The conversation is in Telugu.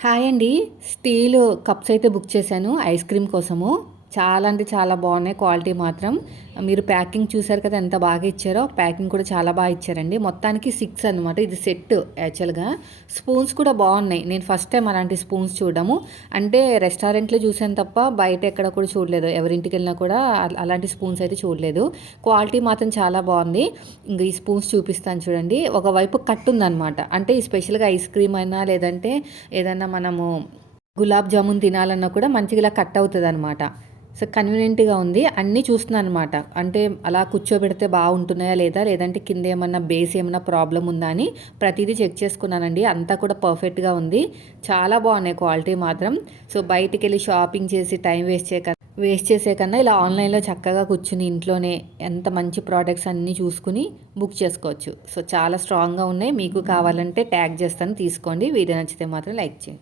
హాయ్ అండి. స్టీలు కప్స్ అయితే బుక్ చేశాను ఐస్ క్రీమ్ కోసము. చాలా అంటే చాలా బాగున్నాయి క్వాలిటీ మాత్రం. మీరు ప్యాకింగ్ చూసారు కదా ఎంత బాగా ఇచ్చారో. ప్యాకింగ్ కూడా చాలా బాగా ఇచ్చారండి. మొత్తానికి 6 అనమాట. ఇది సెట్ యాక్చువల్‌గా. స్పూన్స్ కూడా బాగున్నాయి. నేను ఫస్ట్ టైం అలాంటి స్పూన్స్ చూడడము. అంటే రెస్టారెంట్‌లో చూసాను తప్ప బయట ఎక్కడ కూడా చూడలేదు. ఎవరింటికెళ్ళినా కూడా అలాంటి స్పూన్స్ అయితే చూడలేదు. క్వాలిటీ మాత్రం చాలా బాగుంది. ఇంక ఈ స్పూన్స్ చూపిస్తాను చూడండి. ఒకవైపు కట్ ఉందనమాట. అంటే ఈ స్పెషల్‌గా ఐస్ క్రీమ్ అయినా లేదంటే ఏదన్నా మనము గులాబ్ జామున్ తినాలన్నా కూడా మంచిగా ఇలా కట్ అవుతదనమాట. సో, కన్వీనియంట్‌గా ఉంది. అన్నీ చూస్తున్నాననమాట. అంటే అలా కూర్చోబెడితే బాగుంటున్నాయా లేదా? లేదంటే కింద ఏమన్నా బేస్ ఏమన్నా ప్రాబ్లమ్ ఉందా అని ప్రతీదీ చెక్ చేసుకున్నానండి. అంతా కూడా పర్ఫెక్ట్‌గా ఉంది. చాలా బాగున్నాయి క్వాలిటీ మాత్రం. సో, బయటికెళ్ళి షాపింగ్ చేసి టైం వేస్ట్ చేసే కన్నా ఇలా ఆన్‌లైన్‌లో చక్కగా కూర్చొని ఇంట్లోనే ఎంత మంచి ప్రొడక్ట్స్ అన్నీ చూసుకొని బుక్ చేసుకోవచ్చు. సో, చాలా స్ట్రాంగ్‌గా ఉన్నాయి. మీకు కావాలంటే ట్యాగ్ చేస్తాను తీసుకోండి. వీడియో నచ్చితే మాత్రం లైక్ చేయండి.